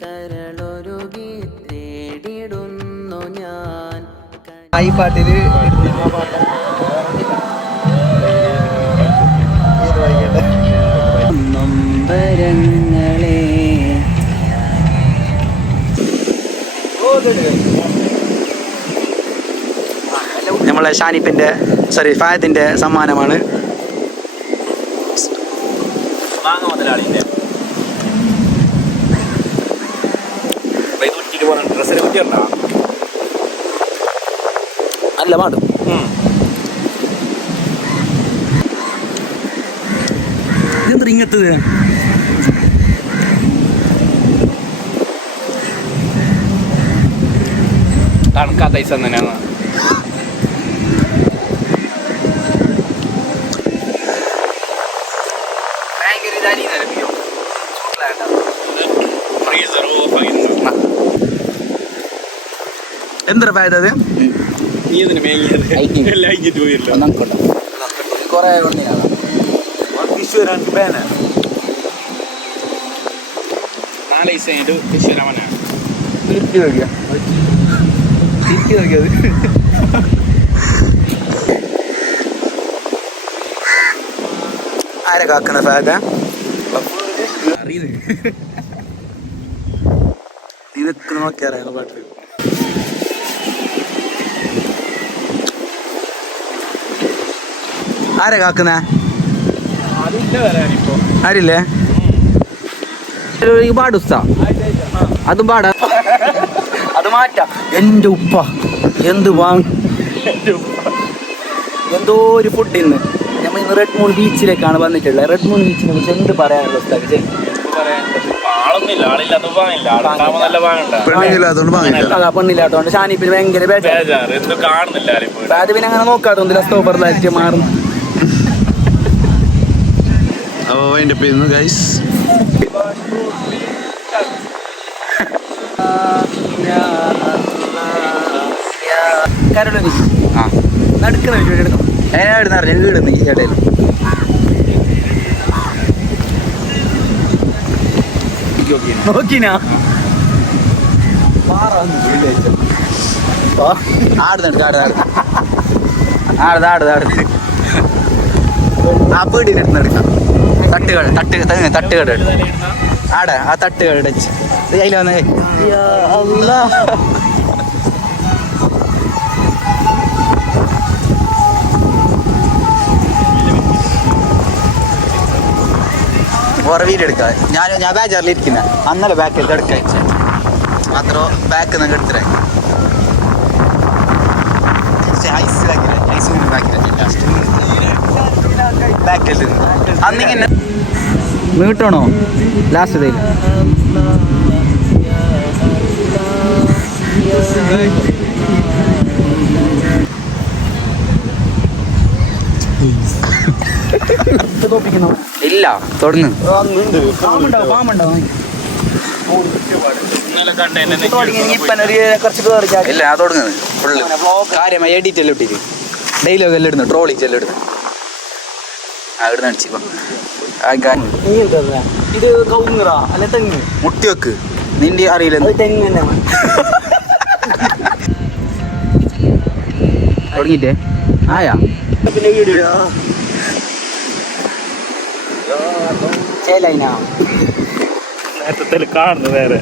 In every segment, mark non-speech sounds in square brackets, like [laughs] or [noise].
കരളൊരുകി തേടിടുന്നു ഞാൻ. ഈ പാട്ടിൽ നൊമ്പരങ്ങളെ നമ്മളെ ഷാനിപ്പിന്റെ സോറി ഫായത്തിന്റെ സമ്മാനമാണ്. വാങ്ങ മുതലാളിന്റെ പോകണം ഡ്രസ്സിനെ പറ്റി പറഞ്ഞാ അല്ല ഇതെന്താ ഇങ്ങത്തത് തണുക്കാത്ത ഐസ് തന്നെയാണ്. എന്തൊരു ഫായത അത്? നാല് കഴിഞ്ഞിട്ട് തിരിച്ചു നോക്കിയാ? തിരിച്ചു നോക്കിയത് ആരെ കാക്കുന്ന അറിയുന്നു നിനക്ക് നോക്കിയാറാണ് പാട്ട്. ആരെ കാക്കുന്ന? ആരില്ലേ? ഈ പാടുസ്ത അതും പാടാ. അത് മാറ്റാ. എന്റെ ഉപ്പ. എന്ത് വാങ്ങി? എന്തോ ഒരു ഫുഡ് ഇന്ന്. നമ്മൾ ഇന്ന് റെഡ് മൂൺ ബീച്ചിലേക്കാണ് വന്നിട്ടുള്ളത്. റെഡ് മൂൺ ബീച്ചിനെ കുറിച്ച് എന്ത് പറയാനുള്ള നല്ല പാങ്ങണ്ട പെണ്ണില്ലാത്തോണ്ട് വാങ്ങില്ല. അതാ പെണ്ണില്ലാത്തോണ്ട് ഷാനിപ്പിന് ഭയങ്കര ബേജാറ്. പിന്നെ അങ്ങനെ നോക്കാത്തോണ്ട് ലൈറ്റ് മാറും. അപ്പോൾ അതിന്റെ പേരുന്നു ഗൈസ് നടുക്കുന്ന വീഡിയോ എടുക്കും അതിനായിട്ട് അറിയാം വീടുന്നു ഈ ഇടയിൽ നോക്കിനാ? ആടുന്നുണ്ട് ആടുന്ന ആടുന്ന ആടുന്ന ആടുന്ന ആ പീടിയിൽ എടുത്തെടുക്കാം തട്ടുകൾ തട്ട് തട്ടുകൾ തട്ടുകട. ആടെ ആ തട്ടുകൾ അടിച്ച് അതിൽ വന്ന്. ഓറെ ഞാൻ ഞാൻ ബാജാറിൽ ഇരിക്കുന്ന. അന്നലെ ബാക്കിൽ എടുക്കാൻ മാത്രം ബാക്ക് നിങ്ങൾ എടുത്തിട്ടേ ഐസ് ഐസ് ബാക്കിൽ അന്നിങ്ങനെ നീട്ടണോ ലാസ്റ്റ് ഡേ ഇല്ല. തുടർന്ന് ഇല്ല തുടങ്ങുന്നത് ഫുള്ള്. കാര്യമായി എഡിറ്റ് എല്ലാം ഇട്ടിട്ട് ഡെയിലോഗ് എല്ലാം ഇടുന്നു. ട്രോളി എല്ലാം ഇടുന്നു. ആ ഇടുന്ന അടിച്ചു ഇത് കൗങ്ങറ അല്ലെ തെങ്ങ്? മുട്ടി വെക്ക് നിന്റെ അറിയില്ല തുടങ്ങിട്ടേ ആയാ? പിന്നെ വീഡിയോ നേരത്തെ കാണുന്നു വേറെ.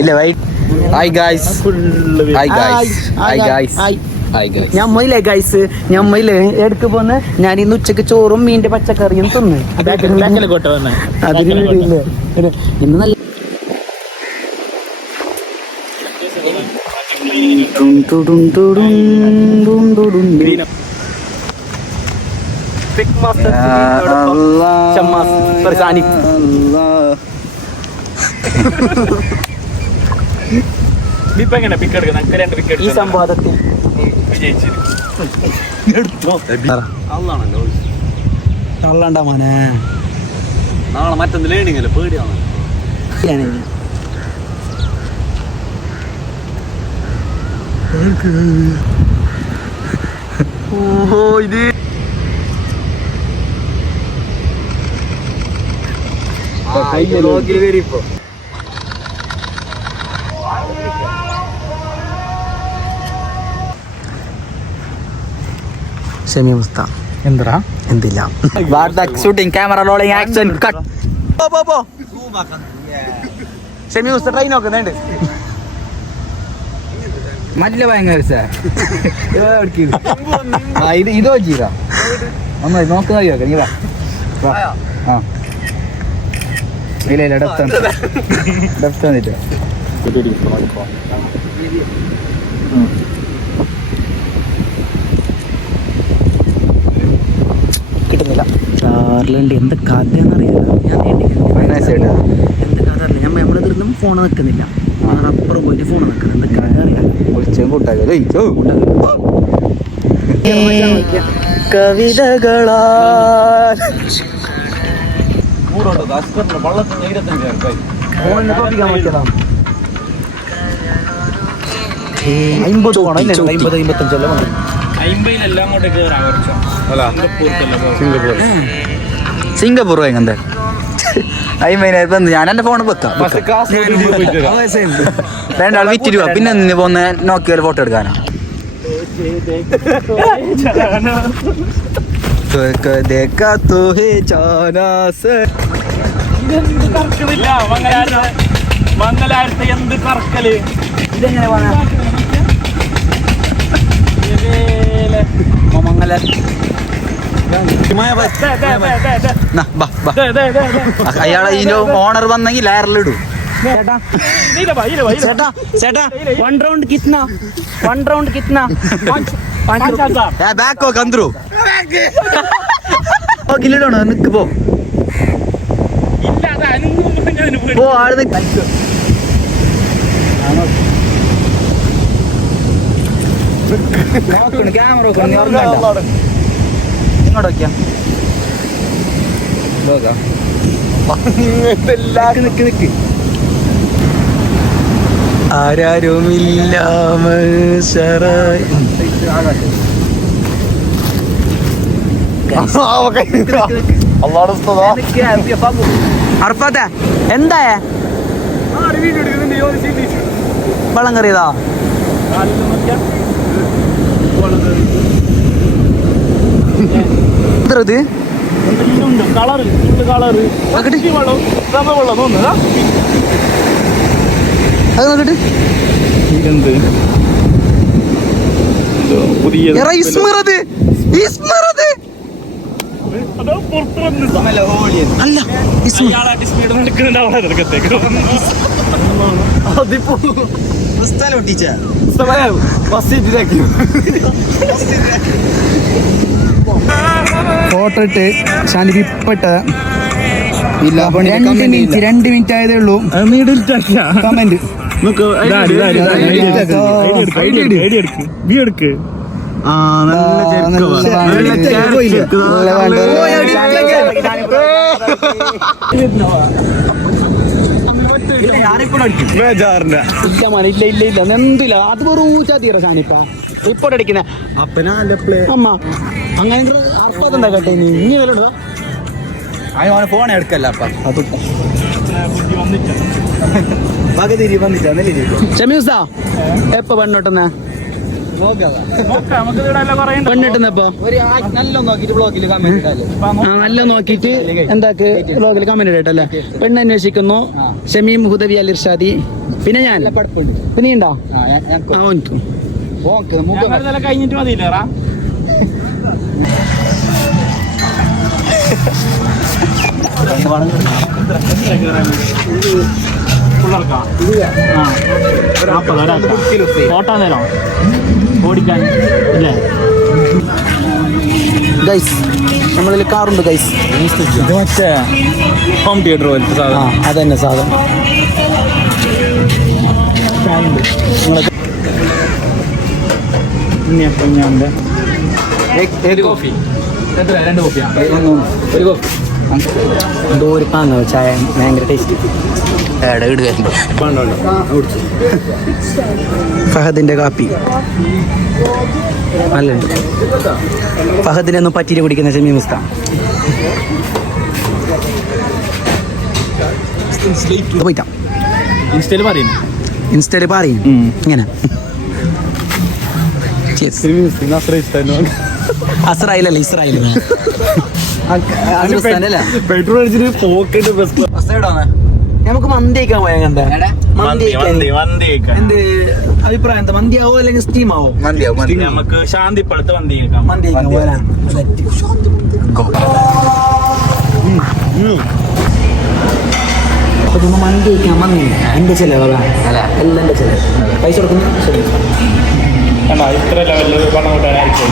ഇല്ല Y hi guys hi guys hi guys hi ഞമ്മയില്ലേ guys ഞമ്മയിൽ എടുക്ക് പോന്ന് ഞാൻ ഇന്ന് ഉച്ചയ്ക്ക് ചോറും മീന്റെ പച്ചക്കറിയും തിന്ന്. [laughs] അതിന് ഇന്ന് നല്ല [laughs] ഈ സംവാദത്തിൽ കള്ളണ്ട മോനെ. നാളെ മറ്റൊന്ന് ലേണിംഗ് അല്ലേ? പേടിയാണ്? ഓഹോ ഇത്. ഷമി മുസ്ത എന്താ എന്തില്ല shooting camera rolling action cut പോ പോ പോ. ഷമി മുസ്ത ട്രെയിൻ നോക്കുന്നുണ്ട്. മല്ല ഭയങ്കര സാർ [laughs] ഇത് ഇത് വെച്ചീരാ ഒന്ന് നോക്കുന്ന നീ വാ. വാ. ആ. ഇല്ല ഇല്ല ഡെപ്ത് ഡെപ്ത് വന്നിട്ട് കിട്ടുന്നില്ല ചാറിലുണ്ട് എന്ത് കഥയെന്നറിയില്ല ഞാൻ Minus ആയിട്ട്. എന്ത് കഥ അറിയില്ല. ഞാൻ നമ്മളെ തീർന്നും ഫോൺ നിൽക്കുന്നില്ല. ഞാൻ അപ്പുറം പോയിട്ട് ഫോൺ നിൽക്കുന്നത് എന്ത് കഥ അറിയില്ല. ഒളിച്ചും കൂട്ടാക്കല്ലേ കവിതകളാ അമ്പത് അമ്പത്തഞ്ചല്ല അമ്പതിലെല്ലാം അങ്ങോട്ട് കയറാൻ കുറച്ചോ. സിംഗപ്പൂർ. സിംഗപ്പൂർ വാങ്ങുന്നത് അയ്യായിരം ഞാൻ എന്റെ ഫോണ് വെക്കാം രണ്ടാൾ വിറ്റ് പിന്നെ നിന്ന് പോന്ന് നോക്കിയാൽ ഫോട്ടോ എടുക്കാനാ. മംഗലാരത്തെ എന്ത് കറക്കൽ ഇതെങ്ങനെ പോണ അയാളെ ഇതിന്റെ ഓണർ വന്നെങ്കിൽ ലയറിലിടും ചേട്ടാ. നിക്ക് പോ. ആൾ നിക്ക്. ക്യാമറ ഇങ്ങോട്ട് നിക്ക് നിക്ക് അർഫാത്ത എന്തായ? വള്ളം കറിയതാ ഇത്? Colour, colour. വെള്ളം, റബ്ബർ വെള്ളം തോന്നുന്നതാ? അത് നോക്കിട്ട്. എടാ, ഇസ്മറത്. ഇസ്മറത്. അത് പുറത്ത് [laughs] ഇസ്മ ഇയാളായിട്ട് സ്പീഡ് നടക്കുന്നുണ്ട് അവിടെ നിനക്കത്തേക്ക് ഫോട്ടോ ഇട്ട് ഷാനിക്ക് ഇപ്പിട്ട് രണ്ട് മിനിറ്റ് രണ്ട് മിനിറ്റ് ആയതേ ഉള്ളൂ. കമന്റ്. ഇല്ല മണി ഇല്ല ഇല്ല ഇല്ല. എന്തില്ല അത് വെറും ഊച്ചാ തീര ഷാനിപ്പ റിപ്പോർട്ട് അടിക്കുന്ന അമ്മ അങ്ങനെ അർത്ഥം കേട്ടെ നീ ഇനി വല്ലോ അവന് ഫോൺ എടുക്കല്ല അപ്പ. ഷമീസ എപ്പ പെണ്ണോട്ടുന്ന നല്ല നോക്കിട്ട് ബ്ലോക്കിൽ കമന്റ് ആ, നല്ല നോക്കിയിട്ട് എന്താക്ക് ബ്ലോഗിൽ കമന്റ് ഇടട്ടല്ലേ പെണ്ണ് അന്വേഷിക്കുന്നു. ഷമീം ഹുദവി അൽ ഇർഷാദി. പിന്നെ ഞാൻ. പിന്നെ ഉണ്ടോ കഴിഞ്ഞിട്ട് മതിയില്ലേറാ പിള്ളേർക്കാ നാൽപ്പത് ഒരാൾക്ക് ഓട്ടാൻ നേരം ഓടിക്കാൻ ഇല്ലേ ഗൈസ് നമ്മളിൽ കാറുണ്ട് ഗൈസ് മറ്റേ ഹോം തിയേറ്റർ പോലത്തെ സാധനം അതന്നെ സാധനം ഒരു കോഫി രണ്ട് കോഫിയാണ് ഒരു കോഫി പാങ്ങ ചായ ഭയങ്കര ടേസ്റ്റ് ഫഹദിന്റെ കാപ്പി. നല്ലുണ്ട് ഫഹദിനെ ഒന്നും പറ്റിയിട്ട് കുടിക്കുന്ന ഷമീം മുസ്ത. പോയിട്ടാ. ഇൻസ്റ്റയിൽ പറയുന്നു ഇൻസ്റ്റയിൽ പറയും. ഇങ്ങനെ. അസ്രായിലല്ല ഇസ്രായേൽ പെട്രോൾ അടിച്ചിട്ട് പോക്കറ്റ് ബസ് നമുക്ക് മന്തി കഴിക്കാൻ പോയാ എന്താ മന്തി വന്തി എന്ത് അഭിപ്രായം? എന്താ മന്തി ആവോ അല്ലെങ്കിൽ സ്റ്റീം ആവോ? മന്തി നമുക്ക് ശാന്തിപ്പടുത്ത് വന്തി കേൾക്കാം മന്തി കഴിക്കാൻ പോയാ അപ്പൊ മന്തി കഴിക്കാൻ വന്നി എന്റെ ചെലവാ അല്ല. എല്ലാം എന്റെ ചെലവ്. പൈസ കൊടുക്കുന്നു ഇത്ര ലെവലിൽ പണം കൂട്ടാനായിരിക്കും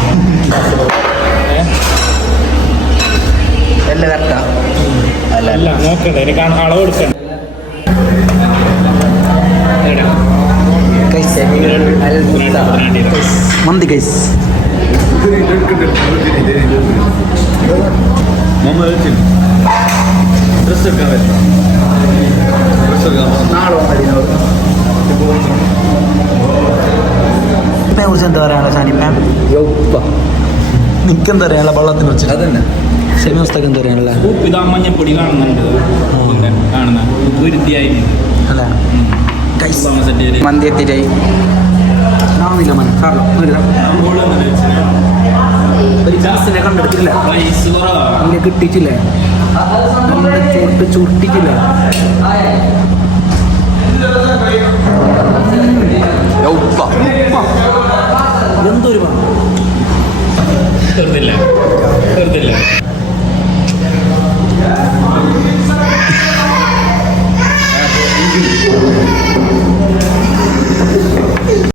എല്ലാം കറക്റ്റാ അല്ല അല്ല നോക്കണ്ട എനിക്ക് അളവ് കൊടുക്കണ്ട. കൈസ് മന്തി കൈസ് നാളെ ഇപ്പെ കുറിച്ച് എന്താ പറയാനുള്ള സാനിപ്പ നിനക്ക് എന്താ പറയാനുള്ള വള്ളത്തിനെ കുറിച്ച് അതന്നെ. സെമി പുസ്തകം എന്താ ഉപ്പ് ഇതാ മഞ്ഞപ്പൊടി കാണുന്നുണ്ട്. ഇതിന്റെ കാണുന്ന. ഉരുത്തിയായി അല്ല കൈസ് സെറ്റ് ചെയ്ത്. മന്തി എത്തിയിട്ടായി നാവില്ല മന. കാരണം ഒരു ഗ്ലാസിനെ കണ്ടെടുത്തില്ല പ്രൈസ് കുറവാ. അങ്ങനെ കിട്ടിയിട്ടില്ലേ? നല്ല ചുരുട്ട് ചുരുട്ടിട്ടില്ല ഉപ്പ. എന്തൊരു Thank you.